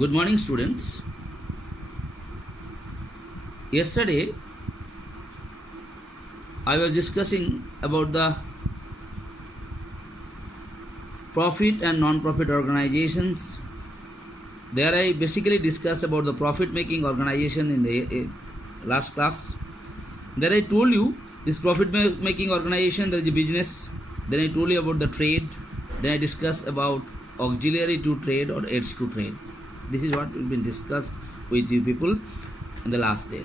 Good morning, students. Yesterday, I was discussing about the profit and non-profit organizations. There, I basically discussed about the profit-making organization in the last class. Then I told you this profit-making organization, there is a business. Then I told you about the trade. Then I discussed about auxiliary to trade or aids to trade. This is what will be discussed with you people in the last day.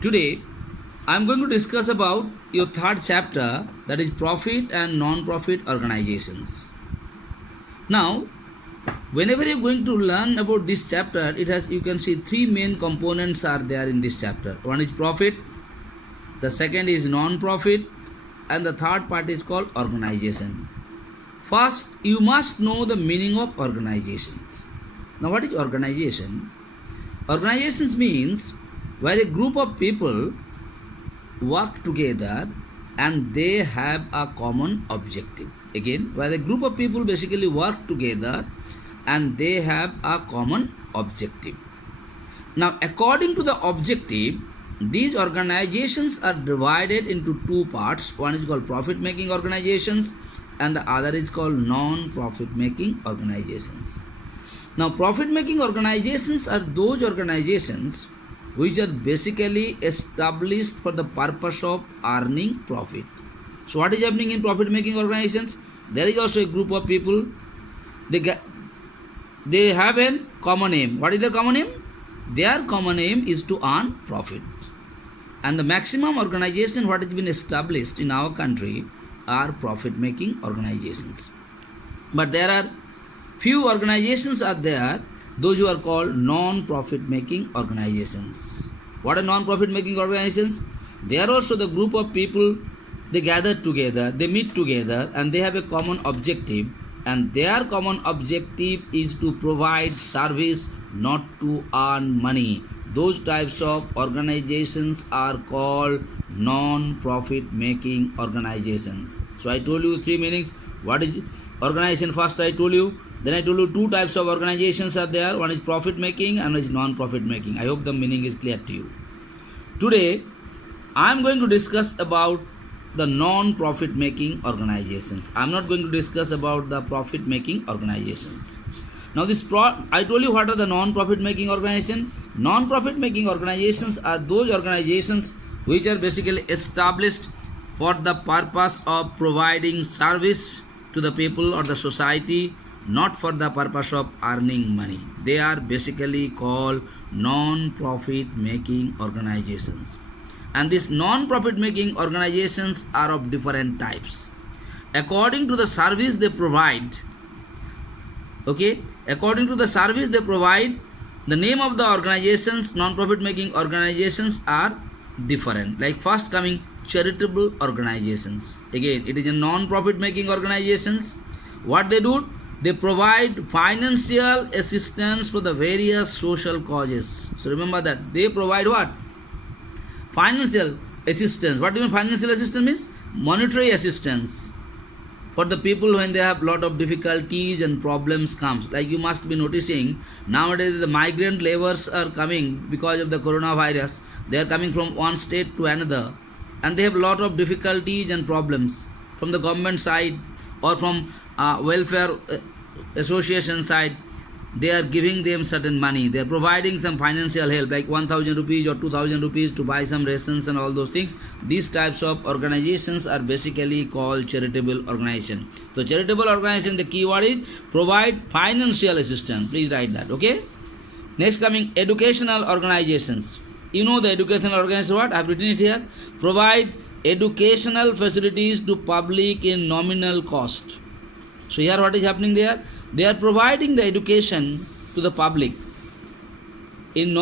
Today, I am going to discuss about your third chapter, that is profit and non-profit organizations. Now, whenever you are going to learn about this chapter, it has, you can see three main components are there in this chapter. One is profit, the second is non-profit, and the third part is called organization. First, you must know the meaning of organizations. Now, what is organization? Organizations means where a group of people work together and they have a common objective. Again, where a group of people basically work together and they have a common objective. Now, according to the objective, these organizations are divided into two parts. One is called profit-making organizations and the other is called non-profit-making organizations. Now, profit-making organizations are those organizations which are basically established for the purpose of earning profit. So, what is happening in profit-making organizations? There is also a group of people, they have a common aim. What is their common aim? Their common aim is to earn profit. And the maximum organization what has been established in our country are profit-making organizations. But there are few organizations are there, those who are called non-profit making organizations. What are non-profit making organizations? They are also the group of people, they gather together, they meet together and they have a common objective, and their common objective is to provide service, not to earn money. Those types of organizations are called non-profit making organizations. So I told you three meanings. What is organization? First I told you. Then I told you two types of organizations are there. One is profit making and one is non-profit making. I hope the meaning is clear to you. Today, I am going to discuss about the non-profit making organizations. I am not going to discuss about the profit making organizations. Now I told you what are the non-profit making organizations. Non-profit making organizations are those organizations which are basically established for the purpose of providing service to the people or the society, not for the purpose of earning money. They are basically called non-profit making organizations. And these non-profit making organizations are of different types. According to the service they provide, according to the service they provide, the name of the organizations, non-profit making organizations are different. Like first coming charitable organizations. Again, it is a non-profit making organizations. What they do? They provide financial assistance for the various social causes. So remember that. They provide what? Financial assistance. What do you mean financial assistance means? Monetary assistance for the people when they have lot of difficulties and problems comes. Like you must be noticing, nowadays the migrant laborers are coming because of the coronavirus. They are coming from one state to another and they have lot of difficulties and problems from the government side or from welfare association side. They are giving them certain money. They are providing some financial help like 1,000 rupees or 2,000 rupees to buy some rations and all those things. These types of organizations are basically called charitable organization. So charitable organization, the keyword is provide financial assistance. Please write that. Okay. Next coming educational organizations. You know the educational organization what? I have written it here. Provide educational facilities to public in nominal cost. So here what is happening there? They are providing the education to the public in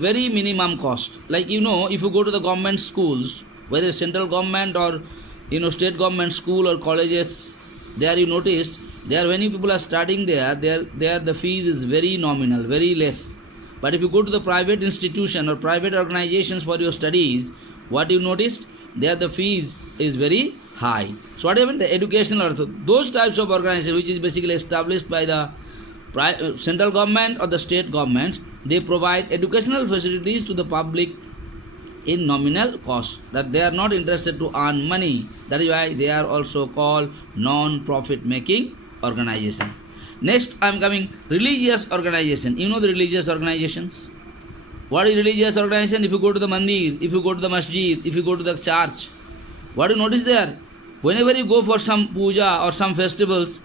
very minimum cost. Like if you go to the government schools, whether central government or state government school or colleges, there you notice there many people are studying there the fees is very nominal, very less. But if you go to the private institution or private organizations for your studies, what you notice? There the fees is very high. So what happened? The educational also, those types of organizations which is basically established by the central government or the state governments, they provide educational facilities to the public in nominal cost, that they are not interested to earn money. That is why they are also called non-profit making organizations. Next I am coming religious organization. You know the religious organizations? What is religious organization? If you go to the mandir, if you go to the masjid, if you go to the church, what do you notice there? Whenever you go for some puja or some festivals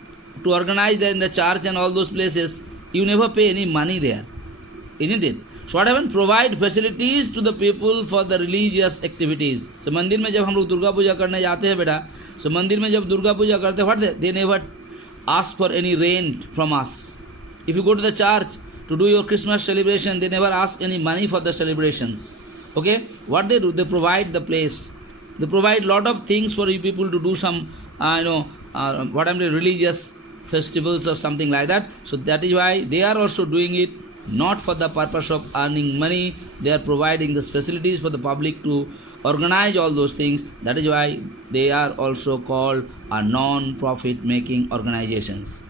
to organize there in the church and all those places, you never pay any money there, isn't it? So what happen? Provide facilities to the people for the religious activities. So मंदिर में जब हम लोग दुर्गा पूजा करने जाते हैं बेटा, so मंदिर में जब दुर्गा पूजा करते हैं, what they never ask for any rent from us. If you go to the church to do your Christmas celebration, they never ask any money for the celebrations. Okay, what they do? They provide the place. They provide lot of things for you people to do some, what I'm saying, religious festivals or something like that. So that is why they are also doing it not for the purpose of earning money. They are providing the facilities for the public to organize all those things. That is why they are also called a non-profit making organizations.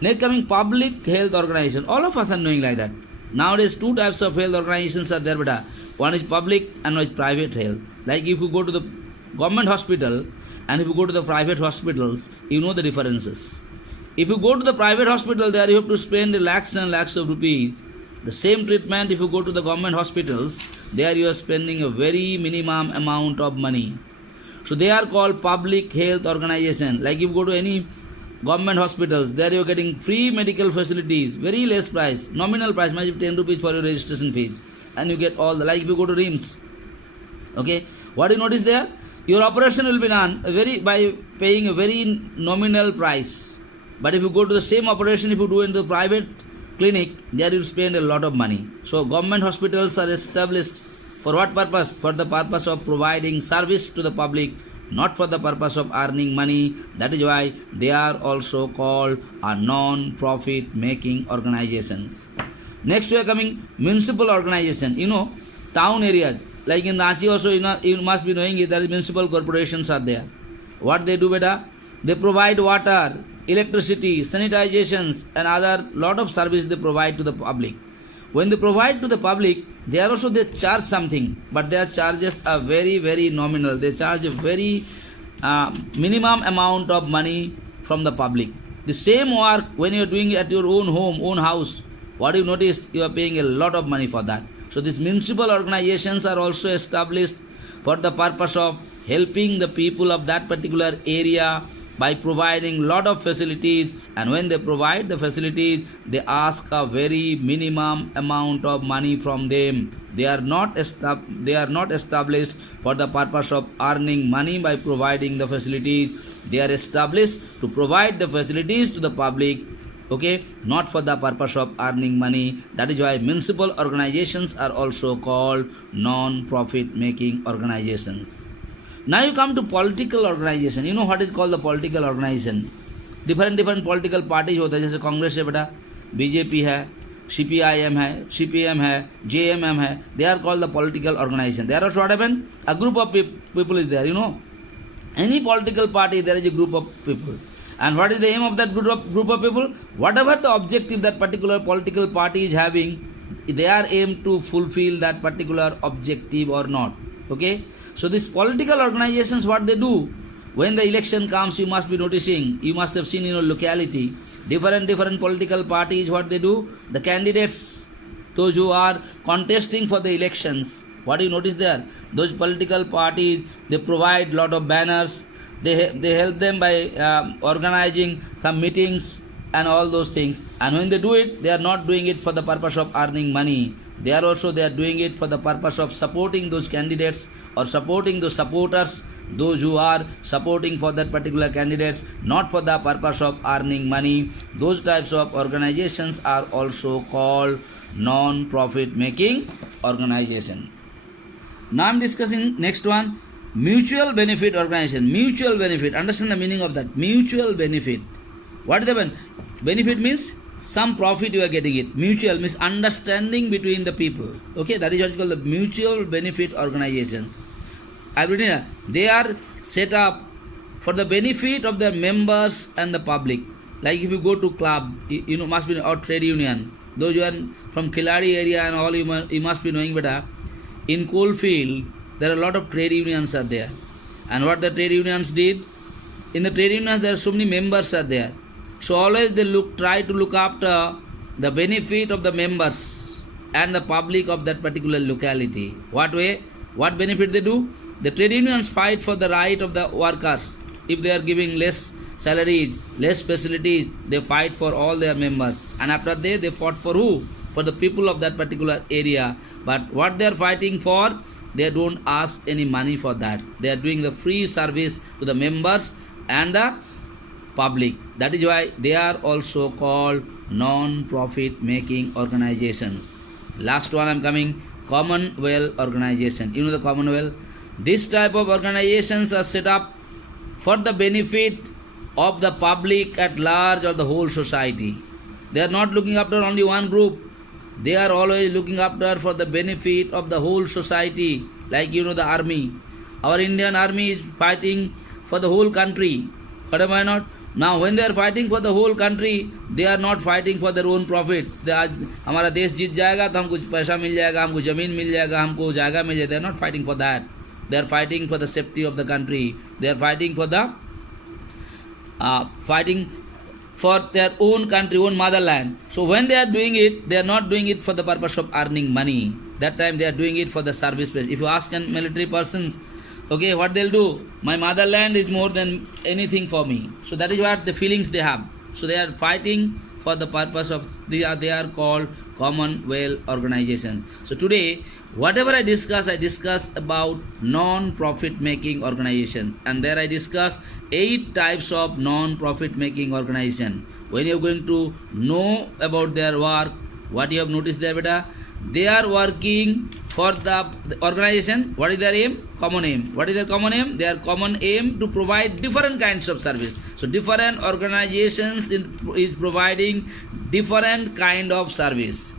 Next coming public health organization. All of us are knowing like that. Nowadays two types of health organizations are there, beta. One is public and one is private health. Like if you go to the government hospital and if you go to the private hospitals, you know the differences. If you go to the private hospital, there you have to spend lakhs and lakhs of rupees. The same treatment, if you go to the government hospitals, there you are spending a very minimum amount of money. So they are called public health organization. Like if you go to any government hospitals, there you are getting free medical facilities, very less price, nominal price, might be 10 rupees for your registration fees. And you get all the, like if you go to RIMS. Okay, what do you notice there? Your operation will be done by paying a very nominal price. But if you go to the same operation, if you do in the private clinic, there you spend a lot of money. So government hospitals are established for what purpose? For the purpose of providing service to the public, not for the purpose of earning money. That is why they are also called a non-profit making organizations. Next we are coming municipal organization. You know, town areas. Like in Ranchi also, you must be knowing it, there is municipal corporations are there. What they do, beta? They provide water, electricity, sanitizations and other lot of service they provide to the public. When they provide to the public, they charge something, but their charges are very, very nominal. They charge a very minimum amount of money from the public. The same work when you are doing it at your own home, own house, what you notice, you are paying a lot of money for that. So these municipal organizations are also established for the purpose of helping the people of that particular area by providing lot of facilities, and when they provide the facilities, they ask a very minimum amount of money from them. They are not established for the purpose of earning money by providing the facilities. They are established to provide the facilities to the public, okay, not for the purpose of earning money. That is why municipal organizations are also called non-profit making organizations. Now you come to political organization. You know what is called the political organization? Different political parties होते हैं, जैसे कांग्रेस है बेटा, BJP है, CPIM है, CPM है, JMM है. They are called the political organization. There are what happened? A group of people is there. You know, any political party there is a group of people. And what is the aim of that group of people? Whatever the objective that particular political party is having, they are aimed to fulfill that particular objective or not. Okay. So these political organizations, what they do, when the election comes, you must be noticing, you must have seen in your locality, different political parties, what they do, the candidates, those who are contesting for the elections, what do you notice there? Those political parties, they provide lot of banners, they help them by organizing some meetings and all those things. And when they do it, they are not doing it for the purpose of earning money. They are doing it for the purpose of supporting those candidates or supporting those supporters, those who are supporting for that particular candidates, not for the purpose of earning money. Those types of organizations are also called non-profit making organization. Now I am discussing next one, mutual benefit organization. Mutual benefit, understand the meaning of that. Mutual benefit. What is the benefit means? Some profit you are getting it. Mutual means understanding between the people. Okay, that is what is called the mutual benefit organizations. They are set up for the benefit of their members and the public. Like if you go to club, you know, must be, or trade union. Those you are from Khiladi area and all, you must be knowing better. In Coalfield, there are a lot of trade unions are there. And what the trade unions did, in the trade unions there are so many members are there. So always they try to look after the benefit of the members and the public of that particular locality. What way? What benefit they do? The trade unions fight for the right of the workers. If they are giving less salaries, less facilities, they fight for all their members. And after that, they fought for who? For the people of that particular area. But what they are fighting for, they don't ask any money for that. They are doing the free service to the members and the public. That is why they are also called non-profit making organizations. Last one I am coming, Commonwealth organization. You know the Commonwealth? This type of organizations are set up for the benefit of the public at large or the whole society. They are not looking after only one group. They are always looking after for the benefit of the whole society. Like you know the army. Our Indian army is fighting for the whole country. What am I not? Now when they are fighting for the whole country, they are not fighting for their own profit. They are, हमारा देश जीत जाएगा तो हमको पैसा मिल जाएगा, हमको जमीन मिल जाएगा, हमको जायगा मिल जाएगा. They are not fighting for that. They are fighting for the safety of the country. They are fighting for the their own country, own motherland. So when they are doing it, they are not doing it for the purpose of earning money. That time they are doing it for the service base. If you ask military persons, okay, what they'll do? My motherland is more than anything for me. So that is what the feelings they have. So they are fighting for the purpose of, they are called Commonwealth organizations. So today, whatever I discuss about non-profit making organizations. And there I discuss 8 types of non-profit making organization. When you are going to know about their work, what you have noticed there, beta? They are working for the organization. What is their aim? Common aim. What is their common aim? Their common aim to provide different kinds of service. So different organizations is providing different kind of service.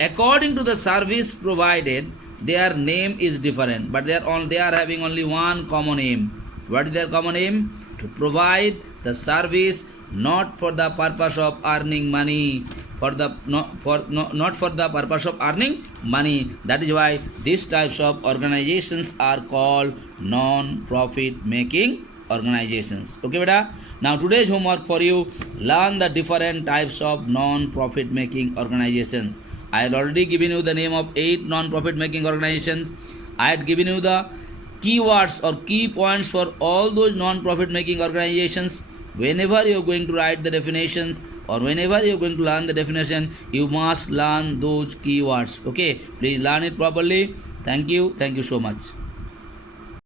According to the service provided, their name is different, but they are having only one common aim. What is their common aim? To provide the service not for the purpose of earning money, not for the purpose of earning money. That is why these types of organizations are called non-profit making organizations. Okay, beta? Now today's homework for you, learn the different types of non-profit making organizations. I had already given you the name of 8 non-profit making organizations. I had given you the keywords or key points for all those non-profit making organizations. Whenever you are going to write the definitions or whenever you are going to learn the definition, you must learn those keywords. Okay, please learn it properly. Thank you so much.